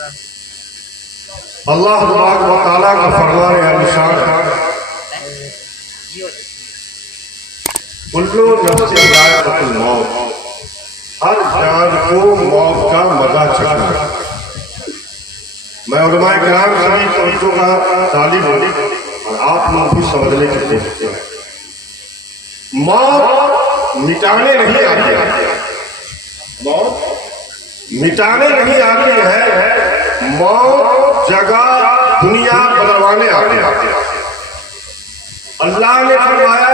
اللہ تبارک و تعالیٰ کا فرمان الشان ہے کلو نفس ذائقۃ الموت، ہر جان کو موت کا مزہ چکھنا ہے۔ میں علماء کرام سبھی توجہ کا طالب ہوں اور آپ لوگ بھی سمجھنے کی کوشش کریں۔ موت مٹانے نہیں آتی ہے، موت مٹانے نہیں آتی ہے، موت جگہ دنیا بدلوانے آتی ہے۔ اللہ نے فرمایا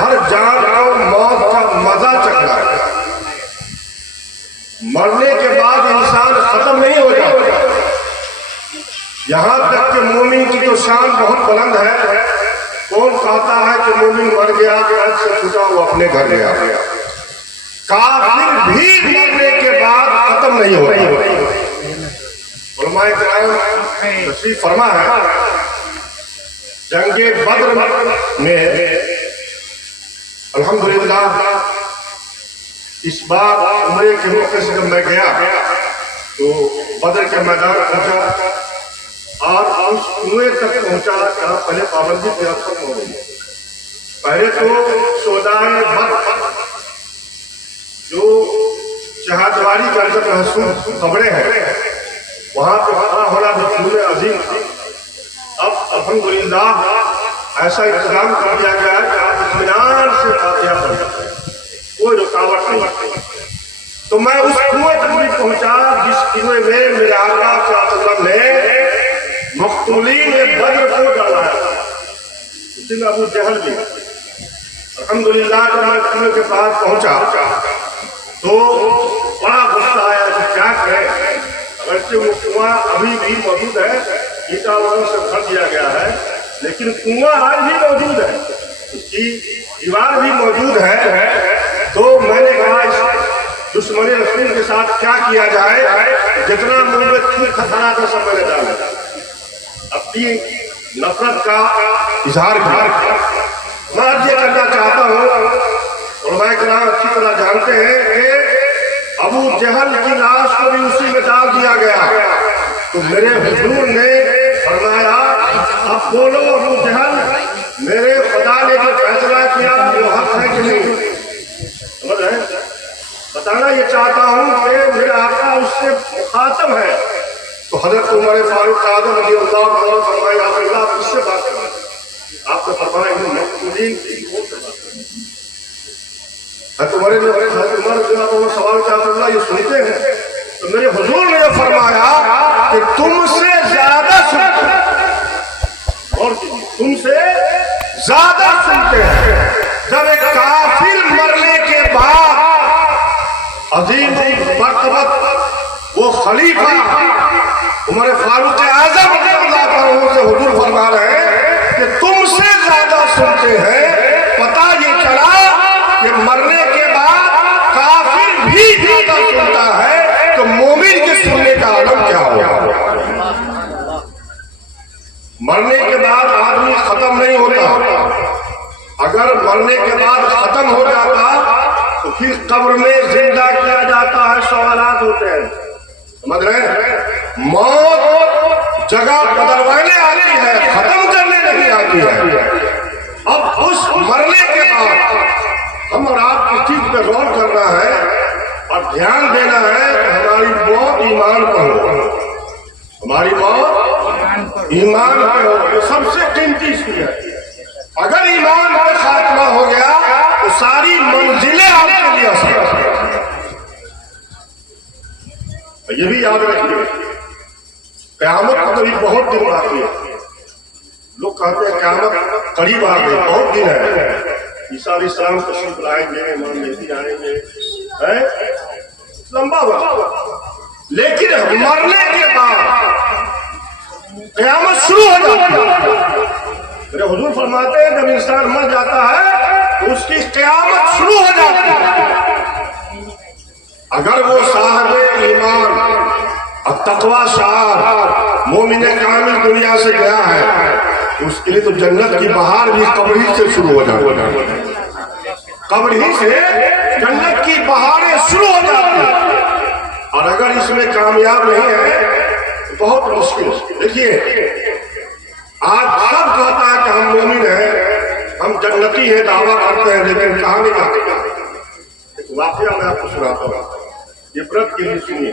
ہر جان کو موت کا مزہ چکھنا ہے۔ مرنے کے بعد انسان ختم نہیں ہو جاتا، یہاں تک کہ مومن کی تو شان بہت بلند ہے۔ کون کہتا ہے کہ مومن مر گیا گھر سے چھوٹا وہ اپنے گھر گیا؟ کافر بھی مرنے کے بعد ختم نہیں ہوتا۔ علماء کرام تشریف فرما ہے جنگ بدر میں الحمدللہ اس بار عمرے کے موقع سے جب میں گیا تو بدر کے میدان پہنچا اور اس کنویں تک پہنچا جہاں پہلے پابندی تھی اب ختم ہو گئی۔ پہلے تو شہدائے بدر جو شہادواری کا جو محسوس قبریں ہیں وہاں پہ کھڑا ہونا بھی کنویں عظیم تھی۔ اب الحمدللہ ایسا انتظام کر دیا گیا ہے کہ آپ اطمینان سے فاتحہ پڑھ سکتے ہیں، کوئی رکاوٹ نہیں۔ تو میں اس کنویں تک بھی پہنچا جس کنویں میں میرے آقا صلی اللہ علیہ وسلم نے مقتولین بدر کو ڈالا ہے، اس دن ابو جہل بھی۔ الحمدللہ جب میں کنویں کے پاس پہنچا تو بڑا غصہ آیا کہ کیا کریں، اگرچہ وہ کنواں ابھی بھی موجود ہے، اینٹا وغیرہ سے بھر دیا گیا ہے، لیکن کنواں آج بھی موجود ہے، اس کی دیوار بھی موجود ہے۔ تو میں نے کہا اس دشمن رسول کے ساتھ کیا کیا جائے، جتنا منہ میں تھوک کھسانا تھا سب میں نے ڈالا، اپنی نفرت کا اظہار کیا۔ میں آج یہ کرنا چاہتا ہوں، علماء کرام اچھی طرح جانتے ہیں کہ ابو جہل کی لاش کو بھی اسی میں ڈال دیا گیا۔ تو میرے حضور نے فرمایا اب بولو ابو جہل، میرے خدا نے جو فیصلہ کیا وہ حق ہے کہ نہیں؟ سمجھ رہے ہیں؟ بتانا یہ چاہتا ہوں کہ میرا آقا اس سے مخاطب ہے۔ تو حضرت عمر فاروق اعظم رضی اللہ عنہ فرمایا یا اللہ آپ کس سے بات کر رہے ہیں؟ آپ نے فرمایا انہوں نے مقتولین کی موت سے بات کر رہے ہیں۔ حضرت عمر رضی اللہ عنہ سوال کیا اللہ یہ سنتے ہیں؟ تو میرے حضور نے یہ فرمایا کہ تم سے زیادہ سنتے ہیں، اور تم سے زیادہ سنتے ہیں۔ جب ایک کافر مرنے کے بعد عظیم مرتبت وہ خلیفہ عمر فاروق اعظم رضی اللہ عنہ سے حضور فرما رہے ہیں کہ تم سے زیادہ سنتے ہیں۔ پتہ یہ چلا کہ مرنے کے بعد کافر بھی زیادہ سنتا ہے تو مومن کے سننے کا عالم کیا ہوگا۔ مرنے کے بعد آدمی ختم نہیں ہوتا، اگر مرنے کے بعد ختم ہو جاتا تو پھر قبر میں زندہ کیا جاتا ہے، سوالات ہوتے ہیں، سمجھ رہے ہیں؟ موت جگہ بدلوانے آتی ہے، ختم کرنے نہیں آتی ہے۔ اب اس مرنے کے بعد ہم اور آپ کی چیز پہ غور کرنا ہے اور دھیان دینا ہے کہ ہماری موت ایمان پر ہو، ہماری موت ایمان پہ ہو، یہ سب سے قیمتی چیز ہے۔ اگر ایمان پر خاتمہ ہو گیا تو ساری منزلیں آپ کے لیے آسان ہیں۔ یہ بھی یاد رکھیے قیامت کو کبھی بہت دن باقی ہے۔ لوگ کہتے ہیں قیامت قریب آ گئی، بہت دن ہے، عیسیٰ علیہ السلام تشریف لائیں گے، امام مہدی آئیں گے، لمبا وقت، لیکن مرنے کے بعد قیامت شروع ہو جاتی ہے۔ میرے حضور فرماتے ہیں جب انسان مر جاتا ہے تو اس کی قیامت شروع ہو جاتی ہے۔ اگر وہ صاحب ایمان التقوی شعار مومن کامل دنیا سے گیا ہے تو اس کے لیے تو جنت کی بہار بھی قبر ہی سے شروع ہو جاتی ہے، قبر ہی سے جنت کی بہاریں شروع ہو جاتی ہیں۔ اور اگر اس میں کامیاب نہیں ہے بہت مشکل. دیکھیے آج سب کہتا ہے کہ ہم مومن ہیں، ہم جنتی ہیں، دعویٰ کرتے ہیں، لیکن کہاں نہیں آتے. ایک واقعہ میں آپ کو سناتا ہوں، عبرت کے لیے سنیے.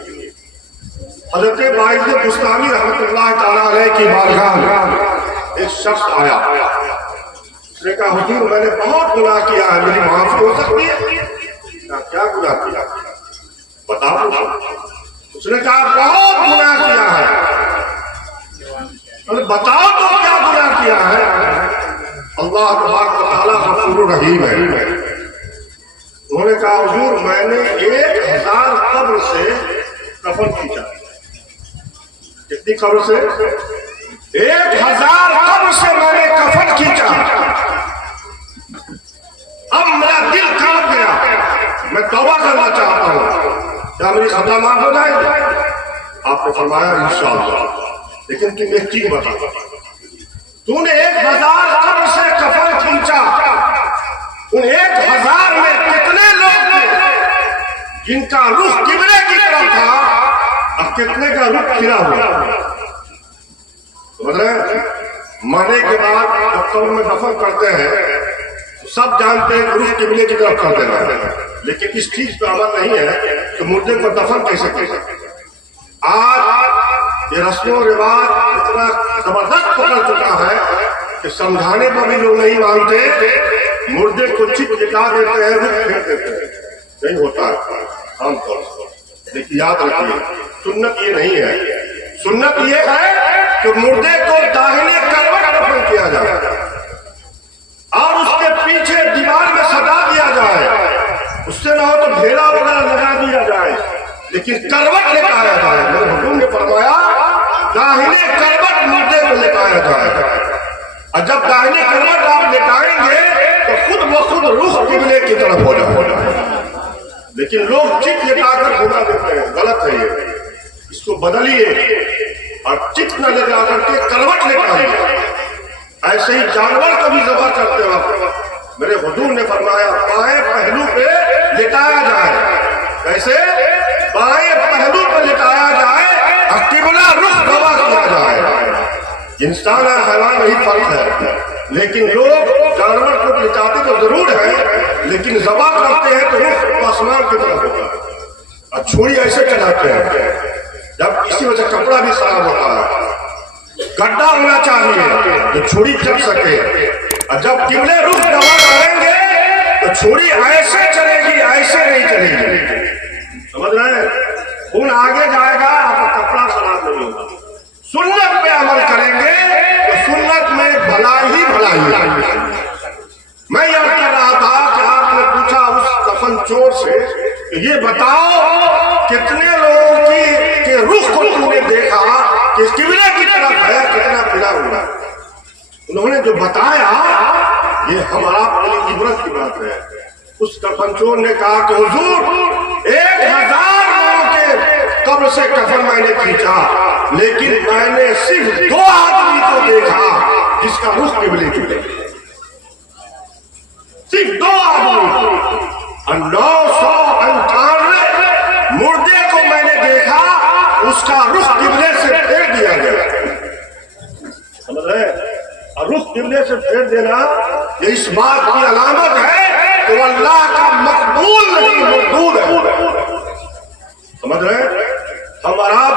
حضرت باعث بستانی رحمۃ اللہ تعالیٰ علیہ کی بارگاہ میں ایک شخص آیا. اس نے کہا حضور میں نے بہت گناہ کیا ہے، میری معافی ہو سکتی ہے؟ کیا گناہ کیا؟ بتاؤ. اس نے کہا بہت گناہ کیا ہے. بتاؤ تو کیا گناہ کیا ہے؟ اللہ تبارک و تعالیٰ غفور رحیم ہے. انہوں نے کہا حضور میں نے 1000 قبر سے کفن کھینچا. کتنی قبر سے؟ 1000 قبر سے میں نے کفن کھینچا. اب میرا دل کانپ گیا، میں توبہ کرنا چاہتا ہوں، کیا میری خطا معاف ہو جائے گی؟ آپ نے فرمایا انشاءاللہ، لیکن تم ایک چیز بتا، تو نے 1000 قبر سے کفن کھینچا، ان 1000 میں کتنے لوگ تھے جن کا رخ قبلے کی طرف تھا، اب کتنے کا رخ پھرا ہوا؟ سمجھ رہے ہیں؟ مرنے کے بعد جب قبر میں دفن کرتے ہیں سب جانتے ہیں کہ رخ قبلے کی طرف کرتے ہیں، لیکن اس چیز پہ عمل نہیں ہے کہ مردے کو دفن کیسے کر سکتے. آج یہ رسم و رواج اتنا زبردست پکڑ چکا ہے کہ سمجھانے پر بھی لوگ نہیں مانتے، مردے کو چپ لٹا دیتے ہیں، رخ پھیر دیتے ہیں. نہیں ہوتا ہے عام طور سے. لیکن یاد رکھیے سنت یہ نہیں ہے. سنت یہ ہے کہ مردے کو داہنے کروٹ دفن کیا جائے اور اس کے پیچھے دیوار میں سجا دیا جائے، اس سے نہ ہو تو ڈھیلا وغیرہ لگا دیا جائے، لیکن کروٹ لٹایا جائے. میرے حکم نے فرمایا داہنے کروٹ مردے کو لٹایا جائے، اور جب داہنے کروٹ آپ لٹائیں گے تو خود بخود رخ قبلے کی طرف ہو جائے. لیکن لوگ چپ لٹا کر گھما دیتے ہیں، غلط ہے یہ. اس کو بدلیے اور چپ نہ لگا کر کے کروٹ لٹائیے. ایسے ہی جانور کو بھی ذبح کرتے وقت میرے حضور نے فرمایا بائیں پہلو پہ لٹایا جائے. کیسے؟ بائیں پہلو پہ لٹایا جائے اور قبلہ رخ ذبح کیا جائے. انسان اور حیوان نہیں فرق ہے، لیکن لوگ جانور کو لٹاتے تو ضرور ہے، لیکن ذبح کرتے ہیں تو رخ آسمان کی طرف ہوتا ہے اور چھری ایسے چلاتے ہیں. جب اسی وجہ کپڑا بھی خراب ہوتا ہے، گڈھا ہونا چاہیے تو چھری چل سکے، اور جب قبلے رخ ذبح کریں گے تو چھری ایسے چلے گی، ایسے نہیں چلے گی. سمجھ رہے ہیں؟ خون آگے جائے گا، آپ کا کپڑا خراب نہیں ہوگا. سنت پہ عمل کریں گے تو سنت میں بھلائی ہی بھلائی ہے. میں یاد کر رہا تھا کہ آپ نے پوچھا اس کفن چور سے کہ یہ بتاؤ کتنے لوگوں کے رخ کو تم نے دیکھا کہ قبلے کی طرف ہے، کتنا پھرا ہوا. انہوں نے جو بتایا یہ ہمارا عبرت کی بات ہے. اس کفن چور نے کہا کہ حضور 1000 لوگوں کے قبر سے کفن میں نے کھینچا، لیکن میں نے صرف 2 آدمی کو دیکھا جس کا رخ قبلے کی طرف. صرف 2 آدمی، 999 مردے کو میں نے دیکھا اس کا رخ قبلے سے پھیر دیا گیا. سمجھ رہے؟ اور رخ قبلے سے پھیر دینا یہ اس بات کی علامت ہے کہ وہ اللہ کا مقبول نہیں، مردود ہے. سمجھ رہے؟ ہم اور آپ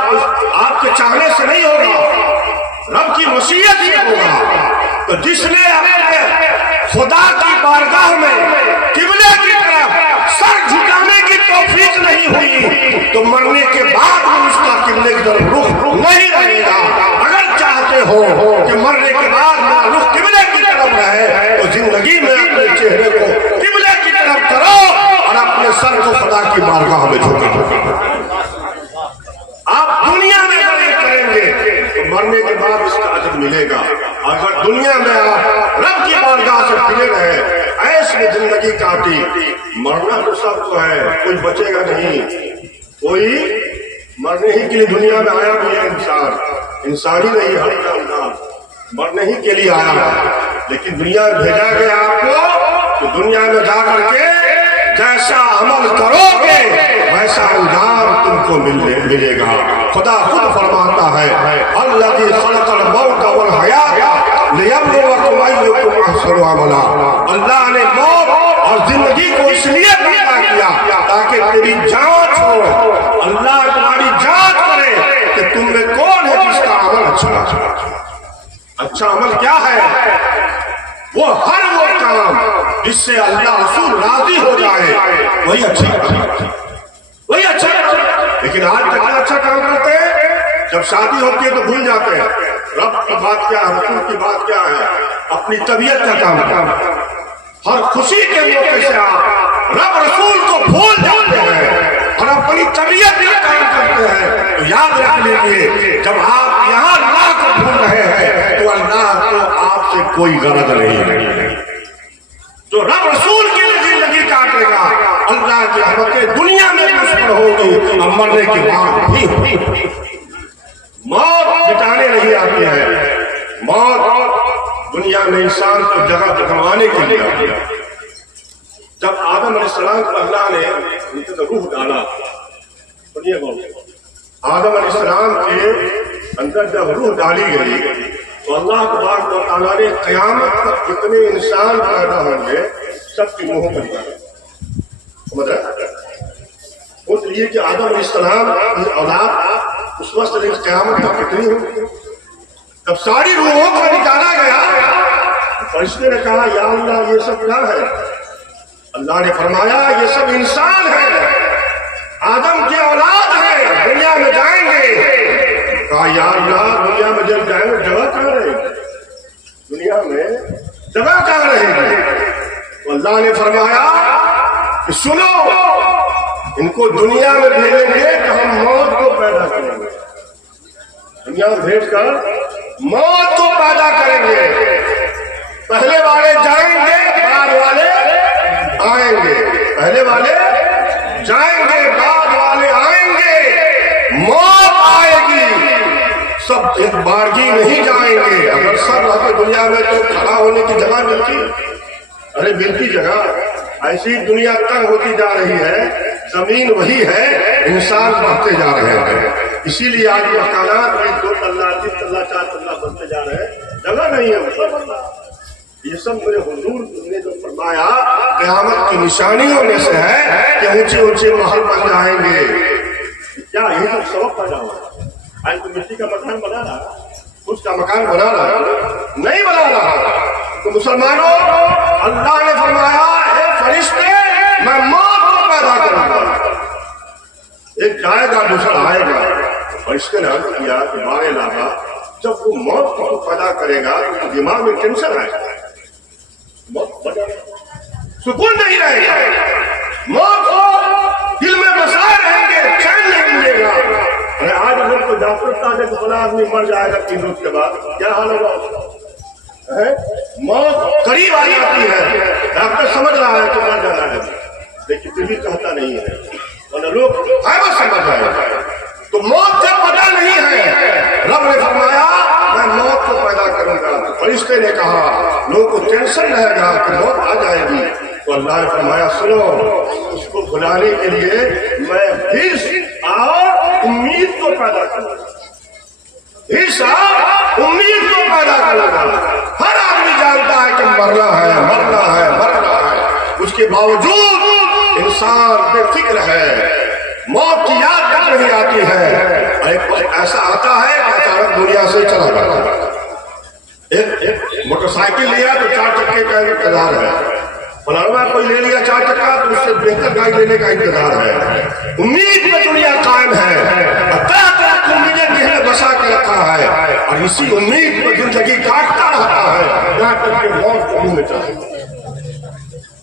کے چاہنے سے نہیں ہوگا، رب کی مشیت سے ہوگا. تو جس نے اپنے خدا کی بارگاہ میں قبلے کی طرف سر جھکانے کی توفیق نہیں ہوئی تو مرنے کے بعد بھی اس کا قبلے کی طرف رخ نہیں رہے گا. اگر چاہتے ہو کہ مرنے کے بعد میرا رخ قبلے کی طرف رہے تو زندگی میں اپنے چہرے کو قبلے کی طرف کرو اور اپنے سر کو خدا کی بارگاہ میں جھکاؤ. آپ دنیا میں عمل کریں گے تو مرنے کے بعد اس کا اجر ملے گا. اگر دنیا میں آپ رب کی بارگاہ سے پھرے رہے، ایس میں زندگی کاٹی، مرنا تو سب کو ہے، کوئی بچے گا نہیں. کوئی مرنے ہی کے لیے دنیا میں آیا نہیں ہے. انسان ہی نہیں، ہر انسان مرنے ہی کے لیے آیا، لیکن دنیا میں بھیجا گیا آپ کو تو دنیا میں جا کر کے جیسا عمل کرو گے ویسا انجام تم کو ملے گا. خدا خود فرماتا ہے الذی خلق الموت والحیات لیبلوکم ایکم احسن عملا. اللہ نے موت اور زندگی کو اس لیے پیدا کیا تاکہ تیری جانچ ہو. اللہ تمہاری جانچ کرے کہ تم میں کون ہے جس کا عمل اچھا عمل کیا ہے. وہ ہر وہ کام جس سے اللہ رسول راضی ہو جائے وہی اچھا. لیکن آج تک اچھا کام کرتے ہیں, جب شادی ہوتی ہے تو بھول جاتے ہیں رب کی بات کیا ہے, رسول کی بات کیا ہے, اپنی طبیعت کا کام کرتے ہیں. ہر خوشی کے موقع سے آپ رب رسول کو بھول جاتے ہیں اور اپنی طبیعت کا کام کرتے ہیں. تو یاد رکھ لیجیے جب آپ یہاں اللہ کو بھول رہے ہیں تو اللہ کو آپ سے کوئی غرض نہیں ہے. جو رب رسول کی زندگی کاٹے گا اللہ کی رحمتیں دنیا میں اس پر ہوگی اور مرنے کے بعد بھی. موت مٹانے نہیں آتی ہے, موت دنیا میں انسان کو جگہ بنوانے کے لیے آتی ہے. جب آدم علیہ السلام کو اللہ نے ان کے روح ڈالا, آدم علیہ السلام کے اندر جب روح ڈالی گئی تو اللہ تبارک و تعالیٰ نے قیامت تک جتنے انسان پیدا ہوں گے سب کی منہ پر سمجھ رہے اس لیے کہ آدم علیہ السلام کی اولاد اس وقت قیامت تک کتنی ہوگی. جب ساری روحوں کو نکالا گیا فرشتے نے کہا یا اللہ یہ سب کیا ہے. اللہ نے فرمایا یہ سب انسان ہے, آدم کی اولاد ہے, دنیا میں جائیں گے. کہا یا اللہ دنیا میں جب جائیں گے جگہ کہاں رہے گی, دنیا میں جگہ کہاں رہے گی. تو اللہ نے فرمایا کہ سنو ان کو دنیا میں بھیجیں گے کہ ہم موت کو پیدا کریں گے. دنیا میں بھیج کر موت کو پیدا کریں گے. پہلے والے جائیں گے بعد والے آئیں گے, پہلے والے جائیں گے بعد والے آئیں گے. موت آئے گی, سب ایک بارگی نہیں جائیں گے. اگر سب رہتے دنیا میں تو کھڑا ہونے کی جگہ ملتی, ارے ملتی جگہ. ایسی دنیا تنگ ہوتی جا رہی ہے, زمین وہی ہے, انسان بڑھتے جا رہے ہیں. اسی لیے آج مکانات میں 2 تلہ 3 تلہ 4 تلہ بنتے جا رہے ہیں, جگہ نہیں ہے. یہ سب میرے حضور نے جو فرمایا قیامت کی نشانیوں میں سے ہے کہ اونچے اونچے محل بن جائیں گے. کیا یہ سب سبب پیدا ہوا؟ آج تو مٹی کا مکان بنا رہا, اس کا مکان بنا رہا نہیں بنا رہا. تو مسلمانوں اللہ نے فرمایا اے فرشتے میں موت کو پیدا کروں گا. ایک جائے گا دوسرا آئے گا. فرشتے نے عرض کیا کہ ہمارے علاوہ جب وہ موت کو پیدا کرے گا تو دماغ میں ٹینشن آئے گا, سکون نہیں رہے گا, موت کو دل میں بسائے رہیں گے, چین نہیں ملے گا. ارے آج اگر کوئی ڈاکٹر تاکہ تو فلاں آدمی مر جائے گا 3 روز کے بعد, کیا حال ہوگا اس کا؟ موت قریب آ جاتی ہے, ڈاکٹر سمجھ رہا ہے تو مر جانا ہے, لیکن پھر بھی کہتا نہیں ہے, ورنہ لوگ سمجھ رہے ہیں. تو موت سے پتہ نہیں ہے. رب نے فرمایا میں موت کو پیدا کروں گا. فرشتے نے کہا لوگوں کو ٹینشن رہے گا کہ موت آ جائے گی. تو اللہ نے فرمایا سنو اس کو بھلانے کے لیے میں حرص اور امید کو پیدا کروں گا. حرص اور امید کو پیدا کروں گا. ہر آدمی جانتا ہے کہ مرنا ہے مرنا ہے مرنا ہے, اس کے باوجود انسان بے فکر ہے, موت کی یاد تک نہیں آتی ہے. ایسا آتا ہے کہ اچانک دنیا سے چلا جاتا ہے. ایک موٹر سائیکل لیا تو 4 چکے کا انتظار ہے, فلانا کوئی لے لیا 4 چکا تو اس سے بہتر گاڑی لینے کا انتظار ہے. امید میں دنیا قائم ہے اور طرح طرح کی امیدیں دل میں بسا کے رکھا ہے اور اسی امید میں زندگی کاٹتا رہتا ہے یہاں تک کہ موت کو منہ میں چاہے.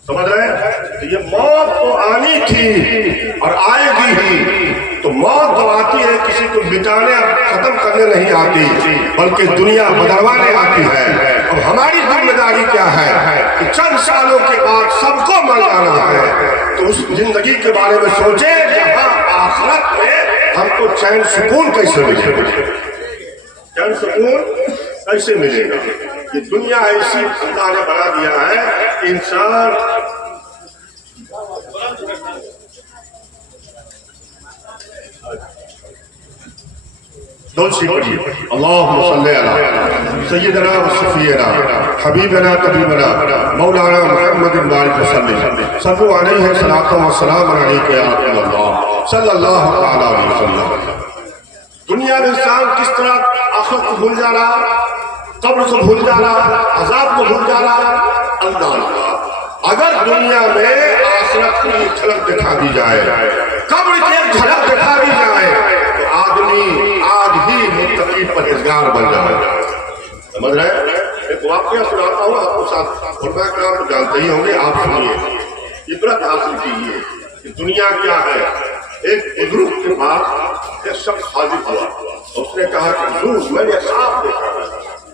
سمجھ رہے ہیں؟ یہ موت تو آنی تھی اور آئے گی ہی. تو موت جب آتی ہے کسی کو مٹانے اور ختم کرنے نہیں آتی بلکہ دنیا بدلوانے آتی ہے. اب ہماری ذمہ داری کیا ہے کہ چند سالوں کے بعد سب کو مر جانا ہے, تو اس زندگی کے بارے میں سوچیں جہاں آخرت میں ہم کو چین سکون کیسے ملے گا. چین سکون کیسے ملے گا؟ یہ دنیا ایسی اللہ نے بنا دیا ہے کہ انسان دوسری پڑھی اللہم صلی علی سیدنا و صفینا حبیبنا طبیبنا مولانا محمد بارک وسلم صلو علیہ صلاۃ و سلام علیک یا رسول اللہ صلی اللہ تعالی علیہ وسلم۔ دنیا میں انسان کس طرح آخرت کو بھول جا رہا، قبر کو بھول جا رہا، عذاب کو بھول جا رہا، اللہ اگر دنیا میں آخرت کی ایک جھلک دکھا دی جائے، قبر کی ایک جھلک دکھا دی جائے تو آدمی آج ہی متقی پرہیزگار بن جائے۔ سمجھ رہے ہیں؟ ایک واقعہ سناتا ہوں آپ کو ساتھ، علماء کرام جانتے ہی ہوں گے، آپ سنیے، عبرت حاصل کیجیے کہ دنیا کیا ہے۔ ایک بزرگ کے پاس ایک شخص حاضر ہوا، اس نے کہا کہ حضور میں نے سانپ دیکھا ہے۔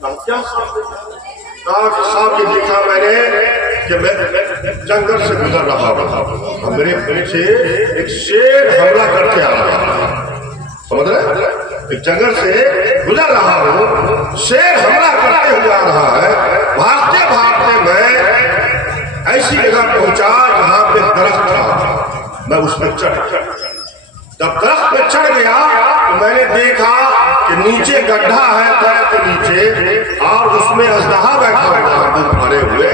کہا کیا سانپ دیکھا؟ کہا کہ سانپ یہ دیکھا میں نے کہ میں جنگل سے گزر رہا ہوں، میرے پیچھے ایک شیر حملہ کر کے آ رہا ہے۔ سمجھ رہے؟ ایک جنگل سے گزر رہا ہوں، شیر حملہ کرتے ہوئے آ رہا ہے، بھاگتے بھاگتے میں ایسی جگہ پہنچا جہاں پہ درخت تھا، میں اس میں چڑھ گیا۔ جب درخت پہ چڑھ گیا تو میں نے دیکھا کہ نیچے گڈھا ہے درخت کے نیچے اور اس میں اژدہا بیٹھا ہوا دودھ بھرے ہوئے،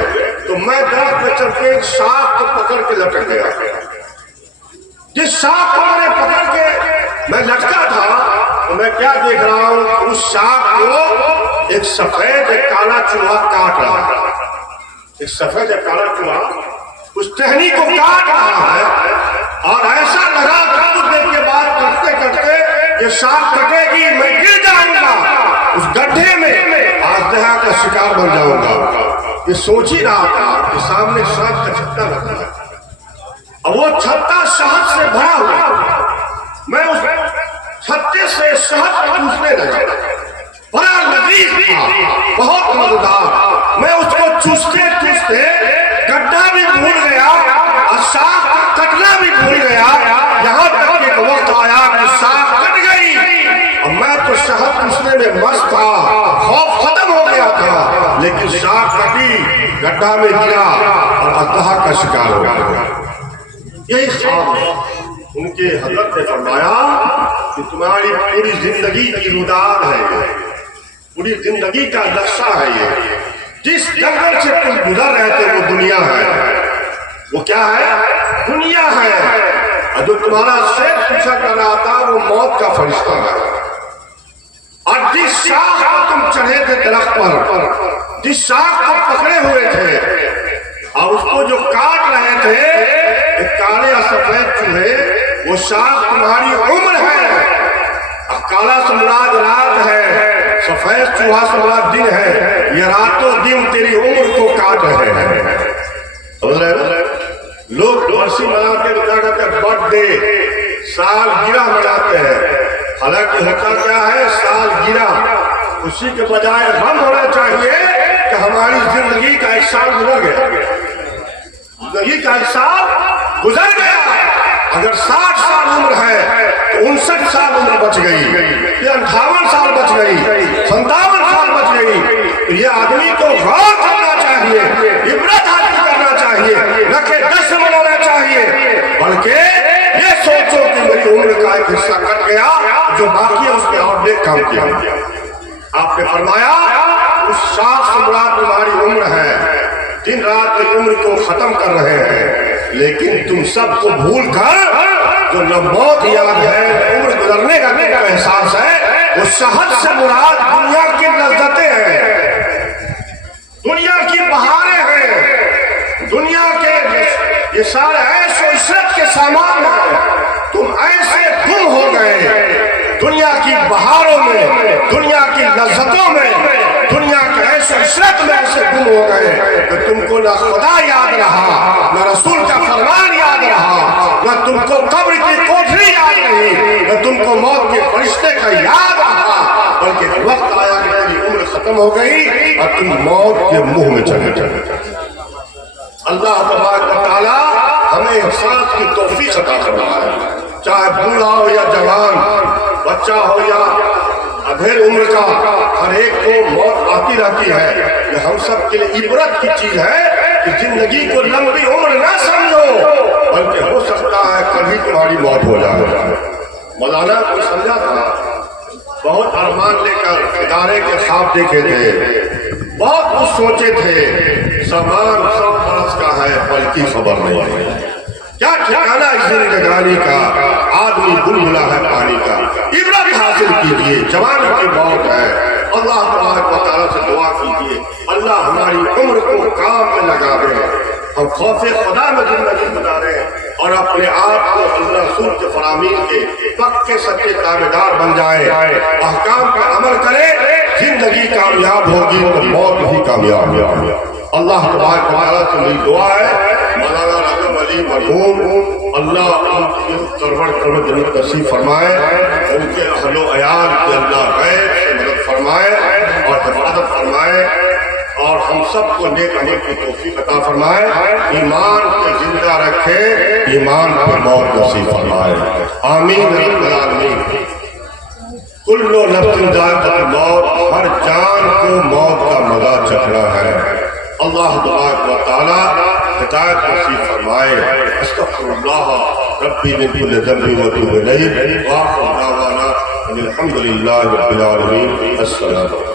تو میں درخت پہ چڑھ کے ایک سانپ کو پکڑ کے لٹک گیا۔ جس سانپ کو میں نے پکڑ کے میں لٹکا تھا تو میں کیا دیکھ رہا ہوں، اس سانپ کو ایک سفید ایک کالا چوہا کاٹ رہا ہے۔ ایک سفید ایک کالا چوہا اس ٹہنی کو کاٹ رہا ہے اور ایسا لگا کہ کچھ دیر کے بعد کرتے کرتے یہ سانپ کٹے گی، میں گر جاؤں گا اس گڈھے میں، اژدہا کا شکار بن جاؤں گا۔ یہ سوچ ہی رہا تھا کہ سامنے شہد کا چھتا رکھا ہے اور وہ چھتا شہد سے بھرا ہوا، میں اس چھتے سے شہد چوسنے لگا، بڑا لذیذ تھا، بہت مزیدار۔ میں اس کو چوستے چوستے گڈھا بھی بھول گیا اور سانپ کا کٹنا بھی بھول گیا، یہاں تک ایک وقت آیا کہ سانپ کٹ گئی اور میں تو شہد چوسنے میں مست تھا، خوف ختم ہو گیا تھا، لیکن سانپ کٹی، گڈھا میں گرا اور اژدہا کا شکار ہو گیا۔ یہی خواب ان کے حضرت نے فرمایا کہ تمہاری پوری زندگی کی روداد ہے، پوری زندگی کا نقشہ ہے یہ، جس جنگل سے تم گزر رہے تھے وہ دنیا ہے، وہ کیا ہے؟ دنیا ہے، اور جو تمہارا شیر پیچھا کر رہا تھا وہ موت کا فرشتہ ہے، اور جس شاخ پر تم چڑھے تھے درخت پر، جس شاخ کو پکڑے ہوئے تھے اور اس کو جو کاٹ رہے تھے ایک کالے اور سفید چوہے، وہ شاخ تمہاری عمر ہے، اور کالا سے مراد رات ہے، سفید چوہا سے مراد دن ہے، یہ راتوں دن تیری عمر کو کاٹ رہے ہیں۔ لوگ برسی مناتے ہیں، برتھ ڈے، سال گرہ مناتے ہیں، حالانکہ ہوتا کیا ہے؟ سال گرہ اسی کے بجائے غم ہونا چاہیے کہ ہماری زندگی کا ایک سال گزر گیا، زندگی کا ایک سال گزر گیا۔ اگر 60 سال عمر ہے تو 59 سال عمر بچ گئی، یہ 58 سال بچ گئی، 57 سال بچ گئی۔ تو یہ آدمی کو غور کرنا چاہیے، عبرت حاصل کرنا چاہیے، نہ کہ جشن منانا چاہیے، بلکہ یہ سوچو کہ میری عمر کا ایک حصہ کٹ گیا، جو باقی ہے اس پہ اور نیک کام کیا۔ آپ نے فرمایا اس شاخ سے مراد تمہاری عمر ہے، دن رات کی عمر کو ختم کر رہے ہیں، لیکن تم سب کو بھول کر جو نہ موت یاد ہے نہ عمر گزرنے کا احساس ہے، وہ شہد سے مراد دنیا کی لذتیں ہیں، دنیا کی بہاریں ہیں، دنیا کے یہ سارے عیش و عشرت کے سامان ہیں۔ تم ایسے گم ہو گئے دنیا کی بہاروں میں، دنیا کی لذتوں میں، دنیا کے عیش و عشرت میں ایسے گم ہو گئے کہ تم کو نہ خدا یاد رہا، نہ رسول کا فرمان یاد رہا، نہ تم کو قبر کی کوٹھری یاد رہی، نہ تم کو موت کے فرشتے کا یاد رہا، بلکہ وقت آیا کہ تیری عمر ختم ہو گئی اور تم موت کے منہ میں چلے۔ اللہ تبارک و تعالی ہمیں احساس کی توفیق عطا فرمائے، چاہے بوڑھا ہو یا جوان، بچہ ہو یا ادھیر عمر کا، ہر ایک کو موت آتی رہتی ہے۔ یہ ہم سب کے لیے عبرت کی چیز ہے کہ زندگی کو لمبی عمر نہ سمجھو، بلکہ ہو سکتا ہے کبھی تمہاری موت ہو جائے۔ مولانا کو سمجھا تھا، بہت ارمان لے کر ادارے کے خواب دیکھے تھے، بہت کچھ سوچے تھے، سامان 100 برس کا ہے پل کی خبر نہیں ہے، کیا ٹھکانہ اس زندگانی کا، آدمی بلبلا ہے پانی کا، عبرت حاصل کیجئے، جوان کی موت ہے، اللہ تبارک و تعالیٰ سے دعا کیجئے اللہ ہماری عمر کو کام میں لگا دے، ہم خوف خدا میں زندگی گزاریں اور اپنے آپ کو اللہ رسول کے فرامین کے پکے سچے تابعدار بن جائیں، احکام پر عمل کریں، زندگی کامیاب ہوگی تو موت بھی کامیاب ہوگی۔ اللہ تبارک و تعالیٰ سے میری دعا ہے مولانا رغب علی مرحوم اللہ سرور جنت نصیب فرمائے، ان کے اہل و عیال کی اللہ غیب سے مدد فرمائے اور حفاظت فرمائے، اور ہم سب کو نیک عمل کی توفیق عطا فرمائے، ایمان کو زندہ رکھے، ایمان پر موت نصیب فرمائے، آمین رب العالمین۔ کل نفس ذائقۃ الموت، ہر جان کو موت کا مزہ چکھنا ہے، اللہ تبارک و تعالیٰ ہدایت نصیب فرمائے۔ استغفر اللہ ربی من کل ذنب واتوب الیہ، وآخر دعوانا ان الحمد للہ رب العالمین۔ السلام علیکم۔